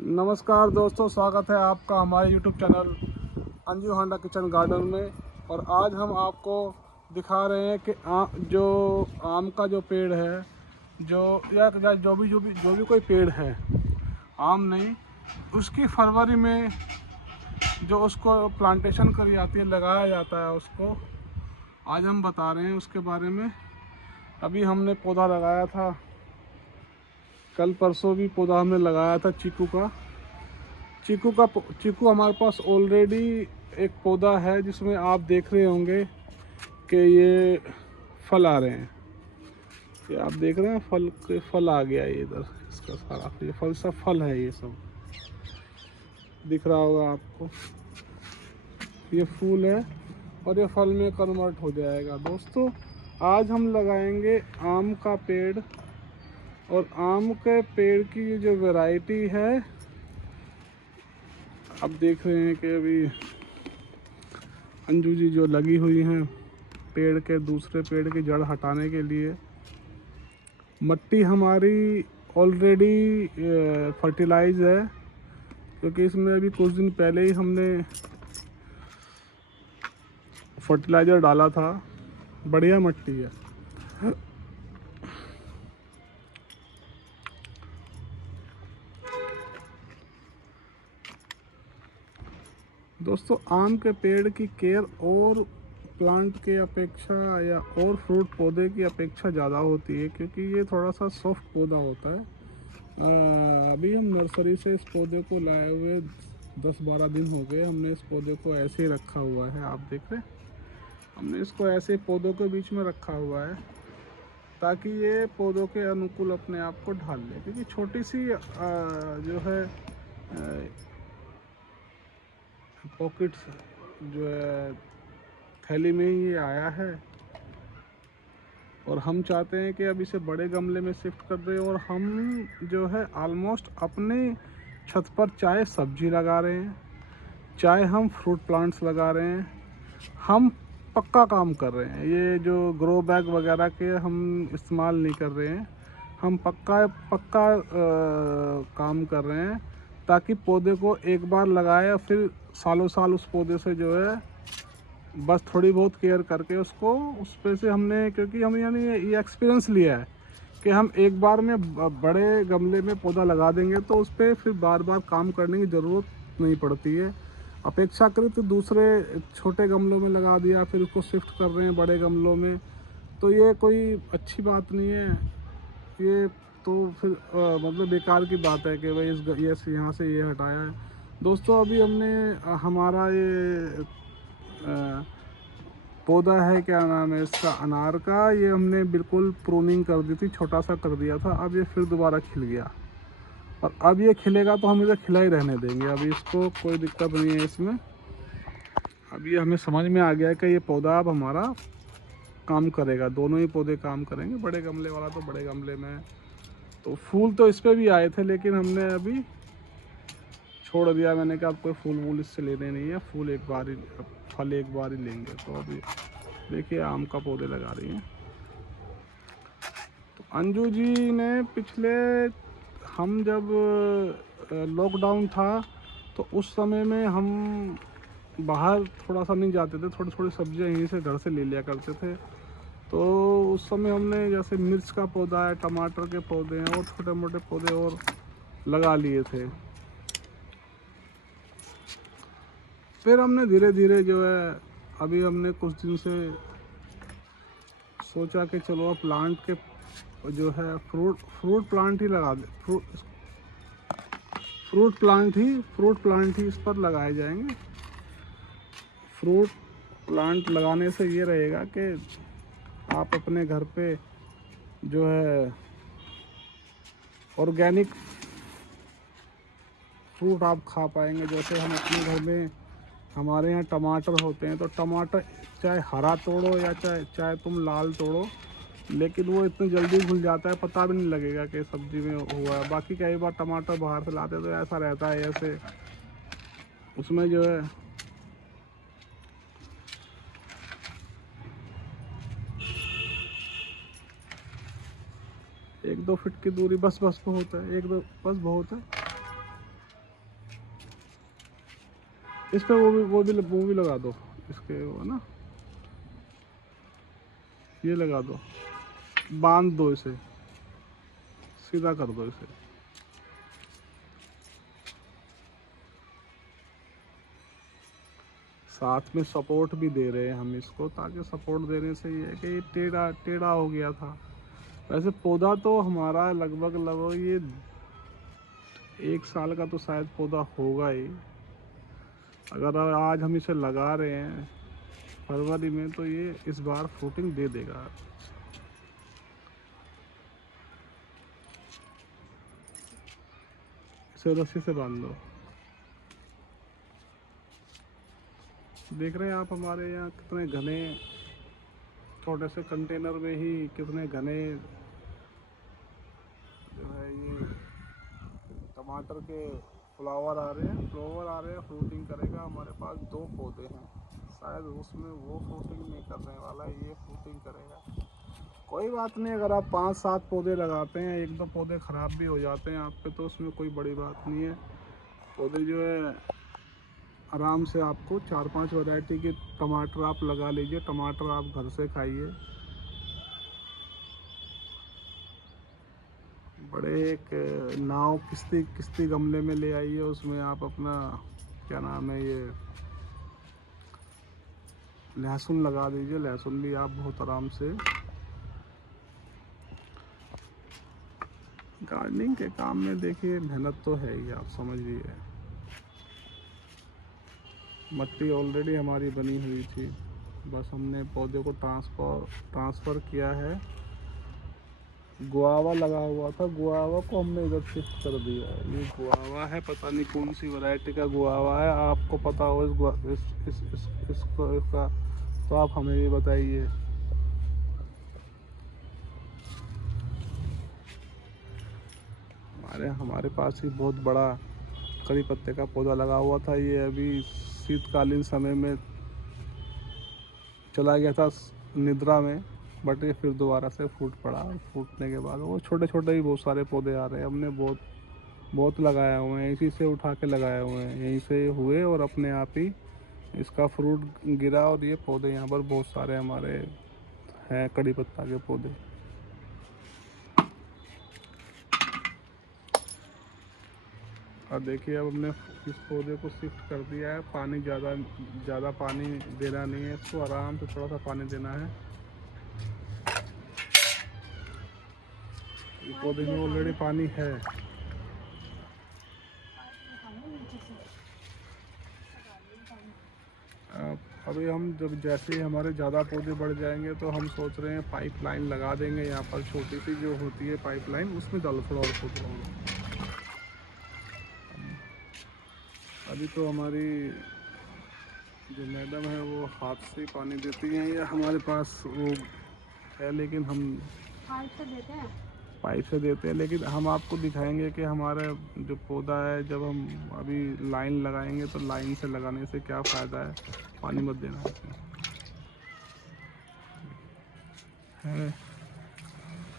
नमस्कार दोस्तों, स्वागत है आपका हमारे YouTube channel Anju Honda kitchen garden में। और आज हम आपको दिखा रहे हैं कि जो आम का जो पेड़ है, या जो भी कोई पेड़ है, आम नहीं, उसकी फरवरी में जो उसको प्लांटेशन करी जाती है, लगाया जाता है, उसको आज हम बता रहे हैं उसके बारे में। अभी हमने पौधा लगाया था, कल परसों भी पौधा हमने लगाया था चीकू हमारे पास ऑलरेडी एक पौधा है, जिसमें आप देख रहे होंगे कि ये फल आ रहे हैं। ये आप देख रहे हैं फल आ गया है इधर, इसका सारा ये फल है, ये सब दिख रहा होगा आपको। ये फूल है और ये फल में कन्वर्ट हो जाएगा। दोस्तों, आज हम लगाएंगे आम का पेड़। और आम के पेड़ की जो वैरायटी है, आप देख रहे हैं कि अभी अंजू जी जो लगी हुई हैं पेड़ के दूसरे पेड़ की जड़ हटाने के लिए। मिट्टी हमारी ऑलरेडी फर्टिलाइज है, क्योंकि इसमें अभी कुछ दिन पहले ही हमने फर्टिलाइज़र डाला था। बढ़िया मिट्टी है। दोस्तों, आम के पेड़ की केयर और प्लांट के अपेक्षा या और फ्रूट पौधे की अपेक्षा ज़्यादा होती है, क्योंकि ये थोड़ा सा सॉफ्ट पौधा होता है। अभी हम नर्सरी से इस पौधे को लाए हुए 10-12 दिन हो गए। हमने इस पौधे को ऐसे ही रखा हुआ है, आप देख रहे हैं। हमने इसको ऐसे पौधों के बीच में रखा हुआ है, ताकि ये पौधों के अनुकूल अपने आप को ढाल ले। क्योंकि छोटी सी जो है पॉकेट जो है थैली में ही ये आया है, और हम चाहते हैं कि अब इसे बड़े गमले में शिफ्ट कर दें। और हम जो है ऑलमोस्ट अपने छत पर चाहे सब्जी लगा रहे हैं, चाहे हम फ्रूट प्लांट्स लगा रहे हैं, हम पक्का काम कर रहे हैं। ये जो ग्रो बैग वगैरह के हम इस्तेमाल नहीं कर रहे हैं, हम पक्का काम कर रहे हैं, ताकि पौधे को एक बार लगाया फिर सालों साल उस पौधे से जो है बस थोड़ी बहुत केयर करके उसको उस पे से हमने, क्योंकि हम यानी ये एक्सपीरियंस लिया है कि हम एक बार में बड़े गमले में पौधा लगा देंगे तो उस पर फिर बार बार काम करने की ज़रूरत नहीं पड़ती है। अपेक्षाकृत दूसरे छोटे गमलों में लगा दिया, फिर उसको शिफ्ट कर रहे हैं बड़े गमलों में, तो ये कोई अच्छी बात नहीं है। ये तो फिर मतलब बेकार की बात है कि भाई यहाँ से ये हटाया है। दोस्तों, अभी हमने हमारा ये पौधा है, क्या नाम है इसका, अनार का, ये हमने बिल्कुल प्रूनिंग कर दी थी, छोटा सा कर दिया था। अब ये फिर दोबारा खिल गया, और अब ये खिलेगा तो हम इसे खिला ही रहने देंगे। अभी इसको कोई दिक्कत नहीं है इसमें। अब ये हमें समझ में आ गया है कि ये पौधा अब हमारा काम करेगा, दोनों ही पौधे काम करेंगे। बड़े गमले वाला तो बड़े गमले में, तो फूल तो इस पर भी आए थे, लेकिन हमने अभी छोड़ दिया। मैंने कहा अब कोई फूल वूल इससे लेने नहीं है, फूल एक बार ही, फल एक बार ही लेंगे। तो अभी देखिए आम का पौधे लगा रही हैं। तो अंजू जी ने पिछले, हम जब लॉकडाउन था तो उस समय में हम बाहर थोड़ा सा नहीं जाते थे, थोड़ी थोड़ी सब्जियां यहीं से घर से ले लिया करते थे। तो उस समय हमने जैसे मिर्च का पौधा है, टमाटर के पौधे हैं, और छोटे मोटे पौधे और लगा लिए थे। फिर हमने धीरे धीरे जो है, अभी हमने कुछ दिन से सोचा कि चलो अब प्लांट के जो है फ्रूट प्लांट ही लगा दे, फ्रूट प्लांट ही इस पर लगाए जाएंगे। फ्रूट प्लांट लगाने से ये रहेगा कि आप अपने घर पे जो है ऑर्गेनिक फ्रूट आप खा पाएंगे। जैसे हम अपने घर में, हमारे यहाँ टमाटर होते हैं, तो टमाटर चाहे हरा तोड़ो या चाहे तुम लाल तोड़ो, लेकिन वो इतनी जल्दी घुल जाता है, पता भी नहीं लगेगा कि सब्जी में हुआ है। बाकी कई बार टमाटर बाहर से लाते तो ऐसा रहता है, ऐसे उसमें जो है एक दो फीट की दूरी बस बहुत है, एक दो बस बहुत है। इस पे वो भी लगा दो, इसके वो ना, ये लगा दो, बांध दो इसे, सीधा कर दो इसे। साथ में सपोर्ट भी दे रहे हैं हम इसको, ताकि सपोर्ट देने से ये है कि ये टेढ़ा टेढ़ा हो गया था। वैसे पौधा तो हमारा लगभग ये 1 साल का तो शायद पौधा होगा ही। अगर आज हम इसे लगा रहे हैं फरवरी में, तो ये इस बार फ्रूटिंग दे देगा। इसे रस्सी से बांध दो। देख रहे हैं आप हमारे यहाँ कितने घने, छोटे से कंटेनर में ही कितने घने जो है ये टमाटर के फ्लावर आ रहे हैं, फ्रूटिंग करेगा। हमारे पास 2 पौधे हैं, शायद उसमें वो फ्रूटिंग नहीं करने वाला है, ये फ्रूटिंग करेगा। कोई बात नहीं, अगर आप 5-7 पौधे लगाते हैं, 1-2 पौधे ख़राब भी हो जाते हैं आपके, तो उसमें कोई बड़ी बात नहीं है। पौधे जो है आराम से, आपको 4-5 वैरायटी के टमाटर आप लगा लीजिए, टमाटर आप घर से खाइए। बड़े एक नाव किस्ती गमले में ले आइए, उसमें आप अपना क्या नाम है ये लहसुन लगा दीजिए। लहसुन भी आप बहुत आराम से, गार्डनिंग के काम में देखिए मेहनत तो है ही, आप समझिए। मिट्टी ऑलरेडी हमारी बनी हुई थी, बस हमने पौधे को ट्रांसफ़र किया है। गुआवा लगा हुआ था, गुआवा को हमने इधर शिफ्ट कर दिया है। ये गुआवा है, पता नहीं कौन सी वैरायटी का गुआवा है, आपको पता हो इसका तो आप हमें भी बताइए। हमारे पास ही बहुत बड़ा करी पत्ते का पौधा लगा हुआ था, ये अभी शीतकालीन समय में चला गया था निद्रा में, बट ये फिर दोबारा से फूट पड़ा। फूटने के बाद वो छोटे छोटे ही बहुत सारे पौधे आ रहे हैं। हमने बहुत लगाए हुए हैं, इसी से उठा के लगाए हुए हैं, यहीं से हुए और अपने आप ही इसका फ्रूट गिरा। और ये पौधे यहाँ पर बहुत सारे हमारे हैं कड़ी पत्ता के पौधे। और देखिए अब हमने इस पौधे को शिफ्ट कर दिया है। पानी ज़्यादा पानी देना नहीं है इसको, आराम से थोड़ा सा पानी देना है। इस पौधे में ऑलरेडी पानी है। अभी हम जैसे ही हमारे ज़्यादा पौधे बढ़ जाएंगे, तो हम सोच रहे हैं पाइपलाइन लगा देंगे यहाँ पर, छोटी सी जो होती है पाइपलाइन, उसमें डालो थोड़ा और पौधे होंगे। अभी तो हमारी जो मैडम है वो हाथ से पानी देती हैं, या हमारे पास वो है, लेकिन हम पाइप से देते हैं। लेकिन हम आपको दिखाएंगे कि हमारा जो पौधा है, जब हम अभी लाइन लगाएंगे तो लाइन से लगाने से क्या फ़ायदा है। पानी मत देना इसमें,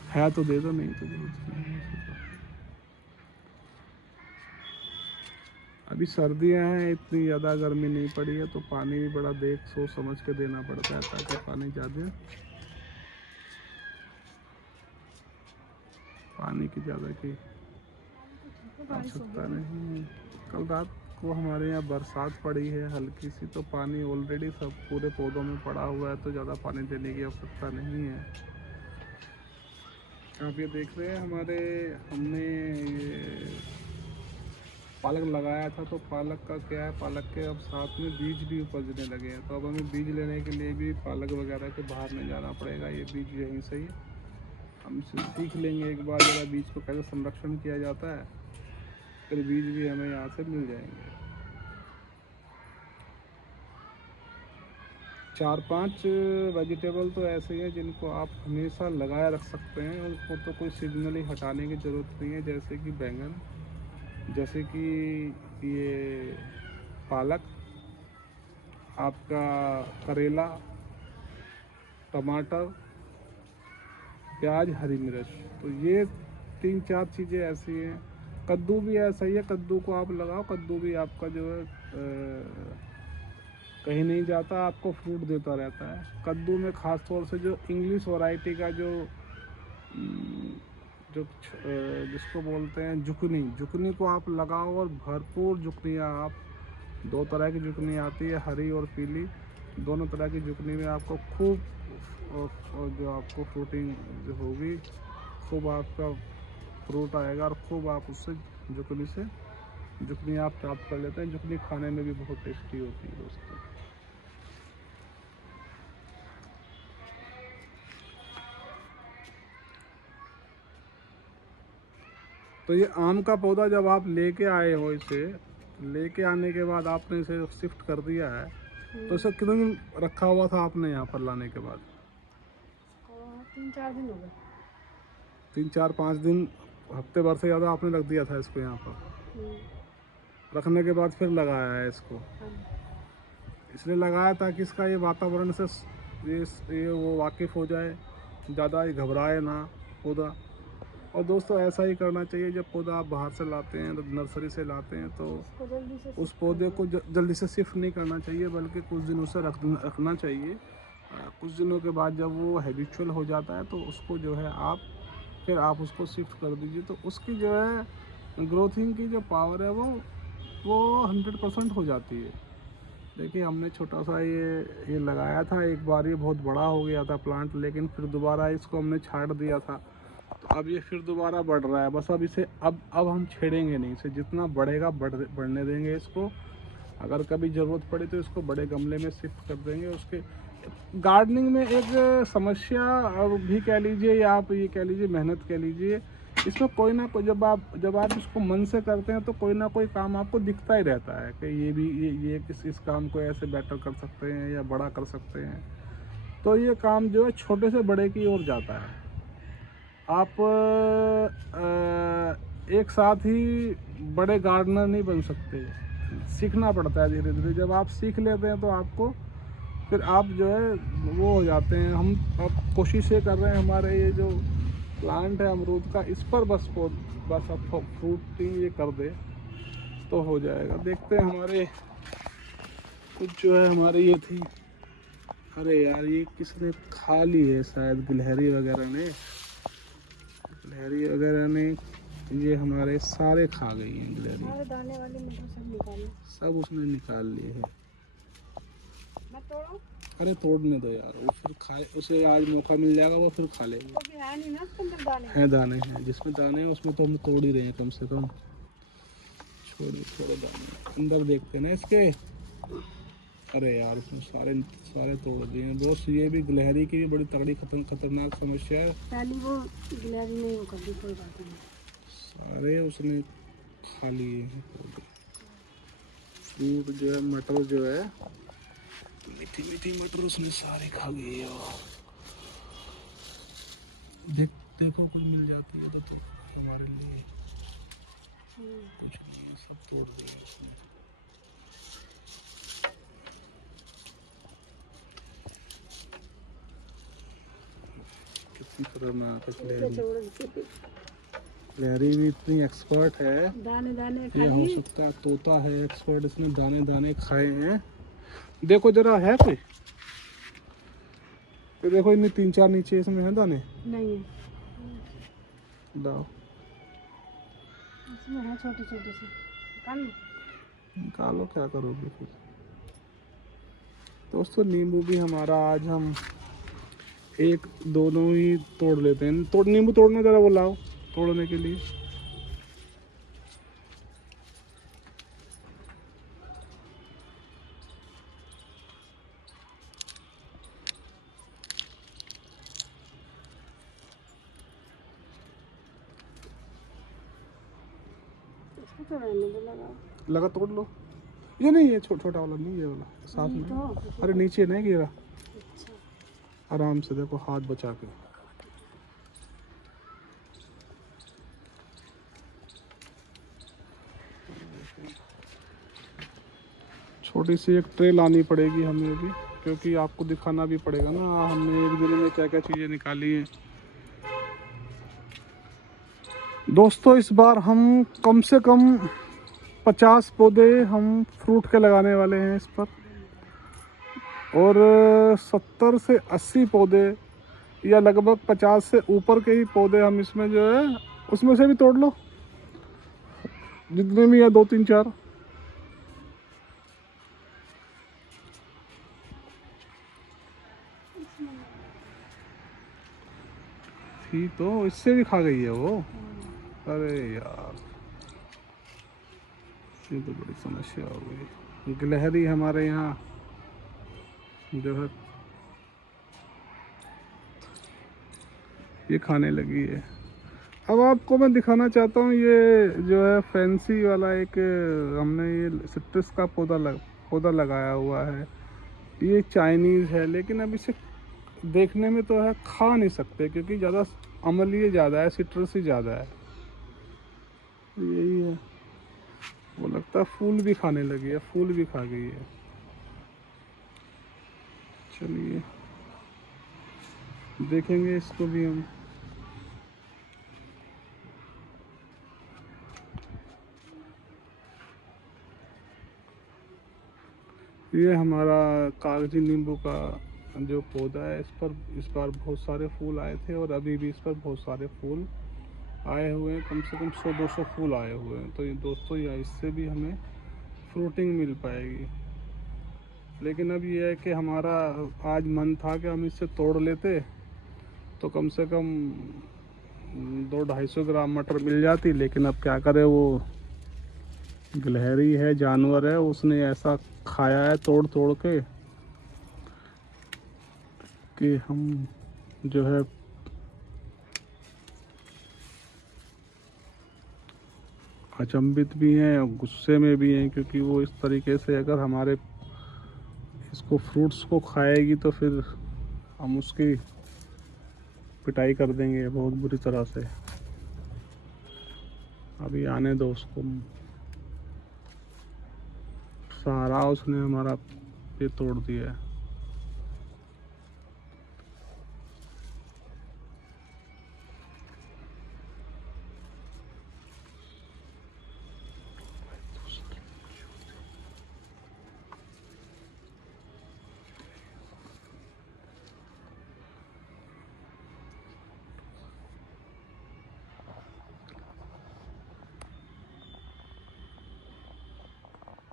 है तो दे दो, नहीं तो जरूरत नहीं। अभी सर्दियां हैं, इतनी ज़्यादा गर्मी नहीं पड़ी है, तो पानी भी बड़ा देख सोच समझ के देना पड़ता है, ताकि पानी की ज़्यादा की आवश्यकता नहीं। कल रात को हमारे यहाँ बरसात पड़ी है हल्की सी, तो पानी ऑलरेडी सब पूरे पौधों में पड़ा हुआ है, तो ज़्यादा पानी देने की आवश्यकता नहीं है। आप ये देख रहे हैं हमने ये पालक लगाया था, तो पालक का क्या है, पालक के अब साथ में बीज भी उपजने लगे हैं। तो अब हमें बीज लेने के लिए भी पालक वगैरह के बाहर नहीं जाना पड़ेगा, ये बीज यहीं से ही हम इसे सीख लेंगे एक बार, ज़रा बीज को कैसे संरक्षण किया जाता है, फिर बीज भी हमें यहाँ से मिल जाएंगे। 4-5 वेजिटेबल तो ऐसे हैं जिनको आप हमेशा लगाए रख सकते हैं, उनको तो कोई सीजनली हटाने की ज़रूरत नहीं है। जैसे कि बैंगन, जैसे कि ये पालक, आपका करेला, टमाटर, प्याज, हरी मिर्च, तो ये 3-4 चीज़ें ऐसी हैं। कद्दू भी ऐसा ही है, कद्दू को आप लगाओ, कद्दू भी आपका जो है कहीं नहीं जाता, आपको फ्रूट देता रहता है। कद्दू में ख़ास तौर से जो इंग्लिश वैरायटी का जो जिसको बोलते हैं जुकनी, जुकनी को आप लगाओ और भरपूर जुकनियाँ आप, दो तरह की जुकनी आती है, हरी और पीली, दोनों तरह की जुकनी में आपको खूब और जो आपको फ्रूटिंग जो होगी, खूब आपका फ्रूट आएगा और खूब आप उससे जुकनी से जुकनी आप प्राप्त कर लेते हैं। जुकनी खाने में भी बहुत टेस्टी होती है दोस्तों। तो ये आम का पौधा जब आप लेके आए हो, इसे लेके आने के बाद आपने इसे शिफ्ट कर दिया है, तो इसे कितने दिन रखा हुआ था आपने यहाँ पर लाने के बाद? 3-4 दिन हो गए। 3-4-5 दिन, हफ्ते भर से ज़्यादा आपने रख दिया था इसको यहाँ पर। रखने के बाद फिर लगाया है इसको। इसलिए लगाया ताकि इसका ये वातावरण से ये वो वाकिफ़ हो जाए, ज़्यादा ही घबराए ना पौधा। और दोस्तों ऐसा ही करना चाहिए, जब पौधा आप बाहर से लाते हैं, तो नर्सरी से लाते हैं, तो उस पौधे को जल्दी से शिफ्ट नहीं करना चाहिए, बल्कि कुछ दिन उसे रखना चाहिए। कुछ दिनों के बाद जब वो हैबिचुअल हो जाता है, तो उसको जो है फिर आप उसको शिफ्ट कर दीजिए, तो उसकी जो है ग्रोथिंग की जो पावर है वो 100% हो जाती है। देखिए हमने छोटा सा ये लगाया था, एक बार ये बहुत बड़ा हो गया था प्लांट, लेकिन फिर दोबारा इसको हमने छांट दिया था, तो अब ये फिर दोबारा बढ़ रहा है। बस अब इसे अब हम छेड़ेंगे नहीं, इसे जितना बढ़ेगा बढ़ने देंगे इसको। अगर कभी ज़रूरत पड़ी तो इसको बड़े गमले में शिफ्ट कर देंगे। उसके गार्डनिंग में एक समस्या और भी कह लीजिए, या आप ये कह लीजिए मेहनत कह लीजिए, इसमें कोई ना कोई जब आप इसको मन से करते हैं, तो कोई ना कोई काम आपको दिखता ही रहता है कि ये भी ये इस काम को ऐसे बेटर कर सकते हैं या बड़ा कर सकते हैं। तो ये काम जो है छोटे से बड़े की ओर जाता है। आप एक साथ ही बड़े गार्डनर नहीं बन सकते, सीखना पड़ता है धीरे धीरे। जब आप सीख लेते हैं तो आपको फिर आप जो है वो हो जाते हैं। हम अब कोशिश ये कर रहे हैं, हमारे ये जो प्लांट है अमरूद का, इस पर बस अब फ्रूटिंग ये कर दे तो हो जाएगा। देखते हैं हमारे कुछ जो है हमारी ये थी, अरे यार ये किसने खा ली है, शायद गिलहरी वगैरह ने ये हमारे सारे खा गई हैं गिलहरी, दाने वाले सब निकाले, सब उसने निकाल लिए हैं। मैं तोड़ूं? अरे तोड़ने दो यार, वो फिर खाए, उसे आज मौका मिल जाएगा, वो फिर खा लेगा। तो है नहीं ना उसके अंदर दाने? हैं, दाने हैं, जिसमें दाने हैं उसमें तो हम तोड़ ही रहे हैं कम से कम। छोड़ो दाने, अंदर देखते हैं ना इसके। अरे यार उसने सारे तोड़ दिए हैं दोस्त। ये भी गिलहरी की भी बड़ी तगड़ी खतरनाक समस्या है। पहली वो गिलहरी नहीं वो कर दी, कोई बात नहीं, सारे उसने खा लिए हैं फ्रूट जो है, मटर जो है, मीठी मीठी मटर उसने सारी खा गई है। देखो कोई मिल जाती है तो हमारे लिए कुछ नहीं, सब तोड़ दिया उसने। कितनी खतरनाक है गिलहरी भी इतनी एक्सपर्ट है। दाने दाने ये हो सकता है तोता है एक्सपर्ट, इसने दाने दाने खाए हैं। देखो जरा है कोई, तो देखो इनमें 3-4 नीचे इसमें है दाने, नहीं है, लाओ इसमें है छोटे छोटे से, निकालो, क्या करोगे फिर। दोस्तों नींबू भी हमारा आज हम एक दोनों ही तोड़ लेते हैं। नींबू तोड़ने जरा वो लाओ तोड़ने के लिए। लगा तोड़ लो, ये नहीं है छोटा वाला नहीं, ये वाला साथ में तो, अरे नीचे नहीं गिरा। अच्छा। आराम से देखो हाथ बचा के। छोटी सी एक ट्रे लानी पड़ेगी हमें भी, क्योंकि आपको दिखाना भी पड़ेगा ना हमने एक दिन में क्या क्या चीज़ें निकाली हैं। दोस्तों इस बार हम कम से कम 50 पौधे हम फ्रूट के लगाने वाले हैं इस पर। और 70 से 80 पौधे या लगभग 50 से ऊपर के ही पौधे हम इसमें जो है, उसमें से भी तोड़ लो जितने भी है, 2 3 4। थी तो इससे भी खा गई है वो। अरे यार, ये तो बड़ी समस्या हो गई। गिलहरी हमारे यहाँ जो है ये खाने लगी है। अब आपको मैं दिखाना चाहता हूँ, ये जो है फैंसी वाला एक हमने ये सिट्रस का पौधा लगाया हुआ है। ये चाइनीज़ है, लेकिन अब इसे देखने में तो है, खा नहीं सकते क्योंकि ज़्यादा अम्लीय ज़्यादा है, सिट्रस ही ज़्यादा है। यही है, वो लगता है फूल भी खाने लगी है, फूल भी खा गई है। चलिए देखेंगे इसको भी हम। ये हमारा कागजी नींबू का जो पौधा है, इस बार बहुत सारे फूल आए थे और अभी भी इस पर बहुत सारे फूल आए हुए हैं। कम से कम 100-200 फूल आए हुए हैं। तो ये दोस्तों, या इससे भी हमें फ्रूटिंग मिल पाएगी। लेकिन अब ये है कि हमारा आज मन था कि हम इससे तोड़ लेते तो कम से कम 200-250 ग्राम मटर मिल जाती। लेकिन अब क्या करें, वो गिलहरी है, जानवर है, उसने ऐसा खाया है तोड़ तोड़ के कि हम जो है अचंभित भी हैं और गुस्से में भी हैं, क्योंकि वो इस तरीके से अगर हमारे इसको फ्रूट्स को खाएगी तो फिर हम उसकी पिटाई कर देंगे बहुत बुरी तरह से। अभी आने दो उसको, सहारा उसने हमारा ये तोड़ दिया है।